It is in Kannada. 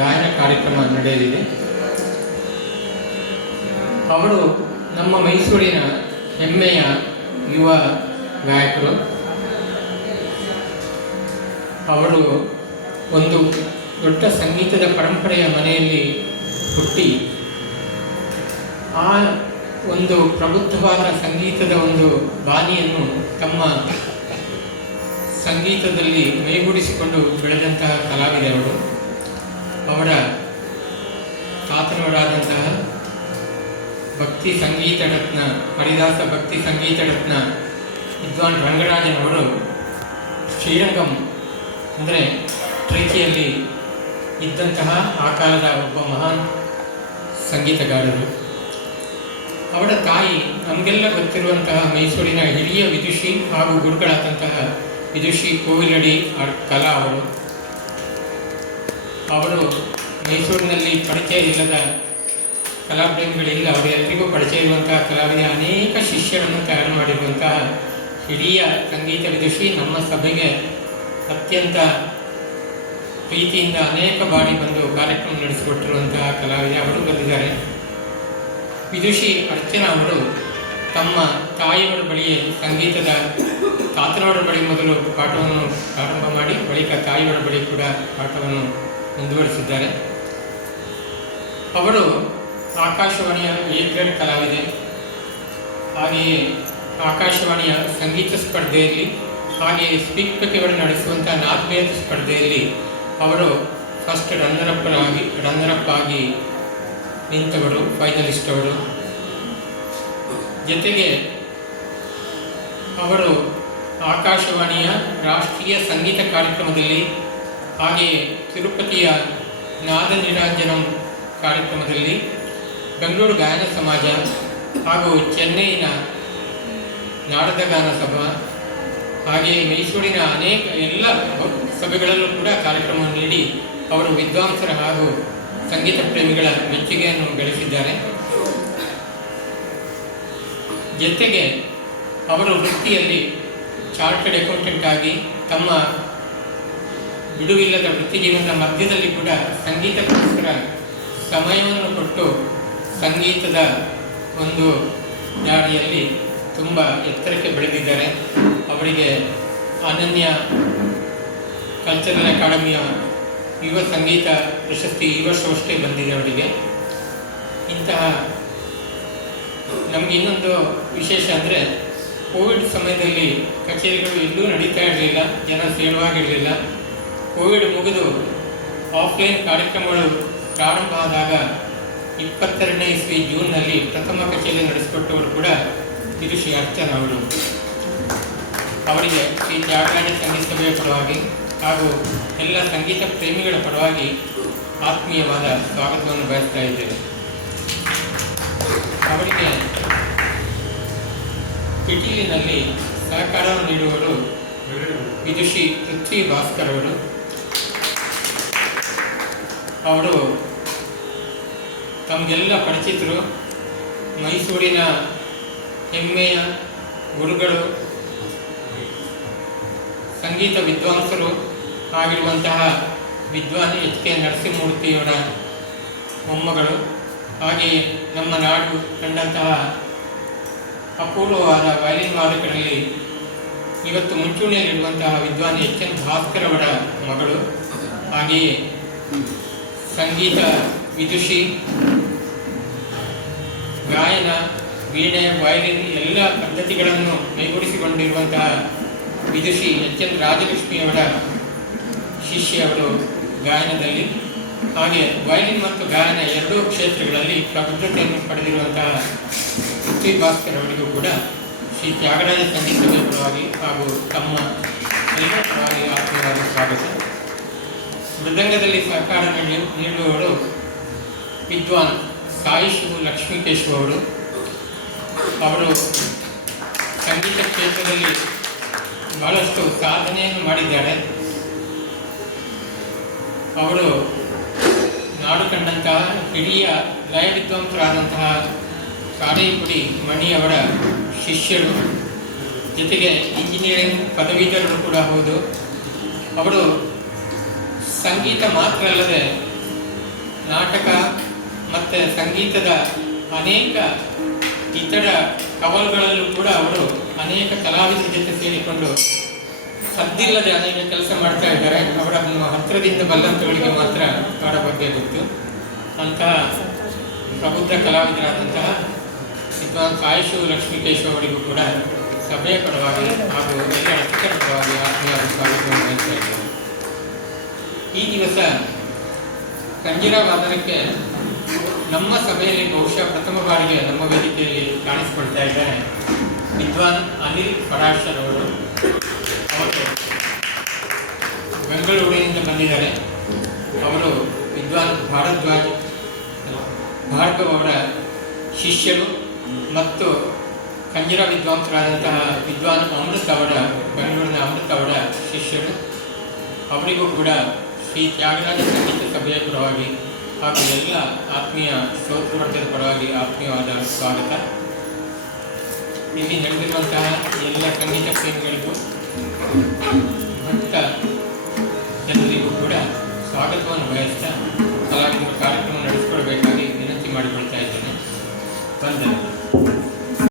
ಗಾಯನ ಕಾರ್ಯಕ್ರಮ ನಡೆಯಲಿದೆ. ಅವರು ನಮ್ಮ ಮೈಸೂರಿನ ಹೆಮ್ಮೆಯ ಯುವ ಗಾಯಕರು. ಅವರು ಒಂದು ದೊಡ್ಡ ಸಂಗೀತದ ಪರಂಪರೆಯ ಮನೆಯಲ್ಲಿ ಹುಟ್ಟಿ, ಆ ಒಂದು ಪ್ರಬುದ್ಧವಾದ ಸಂಗೀತದ ಒಂದು ಬಾನಿಯನ್ನು ತಮ್ಮ ಸಂಗೀತದಲ್ಲಿ ಮೈಗೂಡಿಸಿಕೊಂಡು ಬೆಳೆದಂತಹ ಕಲಾವಿದೆ ಅವರು ತಾತನವರಾದಂತಹ ಭಕ್ತಿ ಸಂಗೀತ ರತ್ನ, ಹರಿದಾಸ ಭಕ್ತಿ ಸಂಗೀತ ರತ್ನ ವಿದ್ವಾನ್ ರಂಗರಾಜನವರು ಶ್ರೀರಂಗಂ ಅಂದರೆ ಟ್ರೈಕಿಯಲ್ಲಿ ಇದ್ದಂತಹ ಆ ಕಾಲದ ಒಬ್ಬ ಮಹಾನ್ ಸಂಗೀತಗಾರರು. ಅವರ ತಾಯಿ ನಮಗೆಲ್ಲ ಗೊತ್ತಿರುವಂತಹ ಮೈಸೂರಿನ ಹಿರಿಯ ವಿದುಷಿ ಹಾಗೂ ಗುರುಗಳಾದಂತಹ ವಿದುಷಿ ಕೋವಿಲಡಿ ಕಲಾ ಅವರು. ಅವರು ಮೈಸೂರಿನಲ್ಲಿ ಪರಿಚಯ ಇಲ್ಲದ ಕಲಾಪ್ರೇಮಿಗಳಿಂದ ಅವರೆಲ್ಲರಿಗೂ ಪರಿಚಯ ಇರುವಂತಹ ಕಲಾವಿದ ಅನೇಕ ಶಿಷ್ಯರನ್ನು ತಯಾರು ಮಾಡಿರುವಂತಹ ಹಿರಿಯ ಸಂಗೀತ ವಿದುಷಿ ನಮ್ಮ ಸಭೆಗೆ ಅತ್ಯಂತ ಪ್ರೀತಿಯಿಂದ ಅನೇಕ ಬಾರಿ ಬಂದು ಕಾರ್ಯಕ್ರಮ ನಡೆಸಿಕೊಟ್ಟಿರುವಂತಹ ಕಲಾವಿದ ಅವರು ಬಂದಿದ್ದಾರೆ. ವಿದುಷಿ ಅರ್ಚನಾ ಅವರು ತಮ್ಮ ತಾಯಿಯವರ ಬಳಿಯೇ ಸಂಗೀತದ ತಾತನವರ ಬಳಿ ಮೊದಲು ಪಾಠವನ್ನು ಪ್ರಾರಂಭ ಮಾಡಿ, ಬಳಿಕ ತಾಯಿಯವರ ಬಳಿ ಕೂಡ ಪಾಠವನ್ನು ಮುಂದುವರಿಸಿದ್ದಾರೆ. ಅವರು ಆಕಾಶವಾಣಿಯ ಎ ಕಲಾವಿದೆ. ಹಾಗೆಯೇ ಆಕಾಶವಾಣಿಯ ಸಂಗೀತ ಸ್ಪರ್ಧೆಯಲ್ಲಿ, ಹಾಗೆಯೇ ಸ್ಪೀಕ್ ಪ್ರತಿಭಟನೆ ನಡೆಸುವಂಥ ನಾಲ್ಕನೇ ಸ್ಪರ್ಧೆಯಲ್ಲಿ ಅವರು ಫಸ್ಟ್ ರನ್ನರಪ್ಪರಾಗಿ ರನ್ನರಪ್ ಆಗಿ ನಿಂತವರು ಫೈನಲಿಸ್ಟ್ ಅವರು. ಜೊತೆಗೆ ಅವರು ಆಕಾಶವಾಣಿಯ ರಾಷ್ಟ್ರೀಯ ಸಂಗೀತ ಕಾರ್ಯಕ್ರಮದಲ್ಲಿ ಹಾಗೆಯೇ ತಿರುಪತಿಯ ನಾದ ಕಾರ್ಯಕ್ರಮದಲ್ಲಿ ಬೆಂಗಳೂರು ಗಾಯನ ಸಮಾಜ ಹಾಗೂ ಚೆನ್ನೈನ ನಾಡದ ಗಾನ ಸಭಾ, ಹಾಗೆಯೇ ಮೈಸೂರಿನ ಅನೇಕ ಎಲ್ಲ ಸಭೆಗಳಲ್ಲೂ ಕೂಡ ಕಾರ್ಯಕ್ರಮ ನೀಡಿ ಅವರು ವಿದ್ವಾಂಸರ ಹಾಗೂ ಸಂಗೀತ ಪ್ರೇಮಿಗಳ ಮೆಚ್ಚುಗೆಯನ್ನು ಗಳಿಸಿದ್ದಾರೆ. ಜೊತೆಗೆ ಅವರು ವೃತ್ತಿಯಲ್ಲಿ ಚಾರ್ಟೆಡ್ ಅಕೌಂಟೆಂಟ್ ಆಗಿ ತಮ್ಮ ಬಿಡುವಿಲ್ಲದ ವೃತ್ತಿ ಜೀವನದ ಮಧ್ಯದಲ್ಲಿ ಕೂಡ ಸಂಗೀತಕ್ಕೋಸ್ಕರ ಸಮಯವನ್ನು ಕೊಟ್ಟು ಸಂಗೀತದ ಒಂದು ದಾರಿಯಲ್ಲಿ ತುಂಬ ಎತ್ತರಕ್ಕೆ ಬೆಳೆದಿದ್ದಾರೆ. ಅವರಿಗೆ ಅನನ್ಯ ಕಲ್ಚರಲ್ ಅಕಾಡೆಮಿಯ ಯುವ ಸಂಗೀತ ಪ್ರಶಸ್ತಿ ಈ ವರ್ಷವಷ್ಟೇ ಬಂದಿದೆ ಅವರಿಗೆ. ಇಂತಹ ನಮಗೆ ಇನ್ನೊಂದು ವಿಶೇಷ ಅಂದರೆ ಕೋವಿಡ್ ಸಮಯದಲ್ಲಿ ಕಚೇರಿಗಳು ಎಲ್ಲೂ ನಡೀತಾ ಇರಲಿಲ್ಲ, ಜನ ಸೇರುವಾಗಿರಲಿಲ್ಲ ಕೋವಿಡ್ ಮುಗಿದು ಆಫ್ಲೈನ್ ಕಾರ್ಯಕ್ರಮಗಳು ಪ್ರಾರಂಭ ಆದಾಗ ಇಪ್ಪತ್ತೆರಡನೇ ಇಸ್ವಿ ಜೂನ್ನಲ್ಲಿ ಪ್ರಥಮ ಕಚೇರಿ ನಡೆಸಿಕೊಟ್ಟವರು ಕೂಡ ವಿದುಷಿ ಅರ್ಚನ್ ಅವರು. ಅವರಿಗೆ ಶ್ರೀ ತ್ಯಾಗರಾಜ ಸಂಗೀತ ಸಭೆಯ ಪರವಾಗಿ ಹಾಗೂ ಎಲ್ಲ ಸಂಗೀತ ಪ್ರೇಮಿಗಳ ಪರವಾಗಿ ಆತ್ಮೀಯವಾದ ಸ್ವಾಗತವನ್ನು ಬಯಸ್ತಾ ಇದ್ದೇವೆ ಅವರಿಗೆ ಪಿಟೀಲಿನಲ್ಲಿ ಸಹಕಾರವನ್ನು ನೀಡುವವರು ವಿದುಷಿ ಪೃಥ್ವಿ ಭಾಸ್ಕರ್ ಅವರು. ಅವರು ತಮಗೆಲ್ಲ ಪರಿಚಿತರು. ಮೈಸೂರಿನ ಹೆಮ್ಮೆಯ ಗುರುಗಳು, ಸಂಗೀತ ವಿದ್ವಾಂಸರು ಆಗಿರುವಂತಹ ವಿದ್ವಾನ್ ಎಚ್ ಕೆ ನರಸಿಂಹಮೂರ್ತಿಯವರ ಮೊಮ್ಮಗಳು ಹಾಗೆಯೇ ನಮ್ಮ ನಾಡು ಕಂಡಂತಹ ಅಪೂರ್ವವಾದ ವಯಲಿನ್ ವಾದಕರಲ್ಲಿ ಇವತ್ತು ಮುಂಚೂಣಿಯಲ್ಲಿರುವಂತಹ ವಿದ್ವಾನ್ ಎಚ್ ಎನ್ ಭಾಸ್ಕರ್ ಅವರ ಮಗಳು, ಹಾಗೆಯೇ ಸಂಗೀತ, ವಿದುಷಿ, ಗಾಯನ, ವೀಣೆ ವಯಲಿನ್ ಎಲ್ಲ ಪದ್ಧತಿಗಳನ್ನು ಮೈಗೂಡಿಸಿಕೊಂಡಿರುವಂತಹ ವಿದುಷಿ ಎಚ್ ಎನ್ ರಾಜಲಕ್ಷ್ಮಿಯವರ ಶಿಷ್ಯ ಅವರು ಗಾಯನದಲ್ಲಿ. ಹಾಗೆ ವಯಲಿನ್ ಮತ್ತು ಗಾಯನ ಎರಡೂ ಕ್ಷೇತ್ರಗಳಲ್ಲಿ ಪ್ರಬುದ್ಧತೆಯನ್ನು ಪಡೆದಿರುವಂತಹ ಪೃಥ್ವಿ ಭಾಸ್ಕರ್ ಅವರಿಗೂ ಕೂಡ ಶ್ರೀ ತ್ಯಾಗರಾಜ ಸಂಗೀತ ಹಾಗೂ ತಮ್ಮ ಎಲ್ಲ ಪರವಾಗಿ ಸ್ವಾಗತ. ಮೃದಂಗದಲ್ಲಿ ಸಹಕಾರ ನೀಡಿ ನೀಡುವವರು ವಿದ್ವಾನ್ ಸಾಯಿ ಶಿವು ಲಕ್ಷ್ಮೀಕೇಶವ ಅವರು. ಅವರು ಸಂಗೀತ ಕ್ಷೇತ್ರದಲ್ಲಿ ಬಹಳಷ್ಟು ಸಾಧನೆಯನ್ನು ಮಾಡಿದ್ದಾರೆ. ಅವರು ನಾಡು ಕಂಡಂತಹ ಹಿರಿಯ ಲಯ ವಿದ್ವಾಂಸರಾದಂತಹ ಮಣಿಯವರ ಶಿಷ್ಯರು, ಜೊತೆಗೆ ಇಂಜಿನಿಯರಿಂಗ್ ಪದವೀಧರರು ಕೂಡ ಹೌದು. ಅವರು ಸಂಗೀತ ಮಾತ್ರ ಅಲ್ಲದೆ ನಾಟಕ ಮತ್ತು ಸಂಗೀತದ ಅನೇಕ ಇತರ ಕವಲುಗಳಲ್ಲೂ ಕೂಡ ಅವರು ಅನೇಕ ಕಲಾವಿದರ ಜೊತೆ ಸೇರಿಕೊಂಡು ಸದ್ದಿಲ್ಲದೆ ಅನೇಕ ಕೆಲಸ ಮಾಡ್ತಾ ಇದ್ದಾರೆ. ಅವರ ಹತ್ತಿರದಿಂದ ಬಲ್ಲಂತಗಳಿಗೆ ಮಾತ್ರ ಅವರ ಬಗ್ಗೆ ಗೊತ್ತು ಅಂತಹ ಪ್ರಬುದ್ಧ ಕಲಾವಿದರಾದಂತಹ ವಿದ್ವಾನ್ ಕಾಯಶು ಲಕ್ಷ್ಮೀಕೇಶ್ ಅವರಿಗೂ ಕೂಡ ಸಭೆಯ ಪರವಾಗಿ ಹಾಗೂ ಎಲ್ಲ ರಸಿಕರ ಪರವಾಗಿ ಆತ್ಮೀಯ ಇದ್ದೇನೆ. ಈ ದಿವಸ ಕಂಜಿರ ವಾದನಕ್ಕೆ ನಮ್ಮ ಸಭೆಯಲ್ಲಿ ಬಹುಶಃ ಪ್ರಥಮ ಬಾರಿಗೆ ನಮ್ಮ ವೇದಿಕೆಯಲ್ಲಿ ಕಾಣಿಸಿಕೊಳ್ತಾ ಇದ್ದಾರೆ ವಿದ್ವಾನ್ ಅನಿಲ್ ಪರಾಶರ್ ಅವರು. ಅವರು ಬೆಂಗಳೂರಿನಿಂದ ಬಂದಿದ್ದಾರೆ. ಅವರು ವಿದ್ವಾನ್ ಭಾರದ್ವಾಜ್ ಭಾರ್ಗವ್ ಅವರ ಶಿಷ್ಯರು ಮತ್ತು ಕಂಜರ ವಿದ್ವಾಂಸರಾದಂತಹ ವಿದ್ವಾನ್ ಅಮೃತ್ ಅವರ, ಬೆಂಗಳೂರಿನ ಅಮೃತ್ ಅವರ ಶಿಷ್ಯರು. ಅವರಿಗೂ ಕೂಡ ಶ್ರೀ ತ್ಯಾಗರಾಜ ಸಂಗೀತ ಸಭೆಯ ಪರವಾಗಿ ಹಾಗೂ ಎಲ್ಲ ಆತ್ಮೀಯ ಶ್ರೋತೃವರ್ಗದ ಪರವಾಗಿ ಆತ್ಮೀಯವಾದ ಸ್ವಾಗತ. ಇಲ್ಲಿ ನಡೆದಿರುವಂತಹ ಎಲ್ಲ ಸಂಗೀತ ಪ್ರೇಮಿಗಳಿಗೂ ಭಕ್ತ ಜನರಿಗೂ ಕೂಡ ಸ್ವಾಗತವನ್ನು ಬಯಸ್ತಾ ಕಲಾವಿದರು ಕಾರ್ಯಕ್ರಮ ನಡೆಸಿಕೊಡಬೇಕಾಗಿ ವಿನಂತಿ ಮಾಡಿಕೊಳ್ತಾ ಇದ್ದೇನೆ. ವಂದನೆ.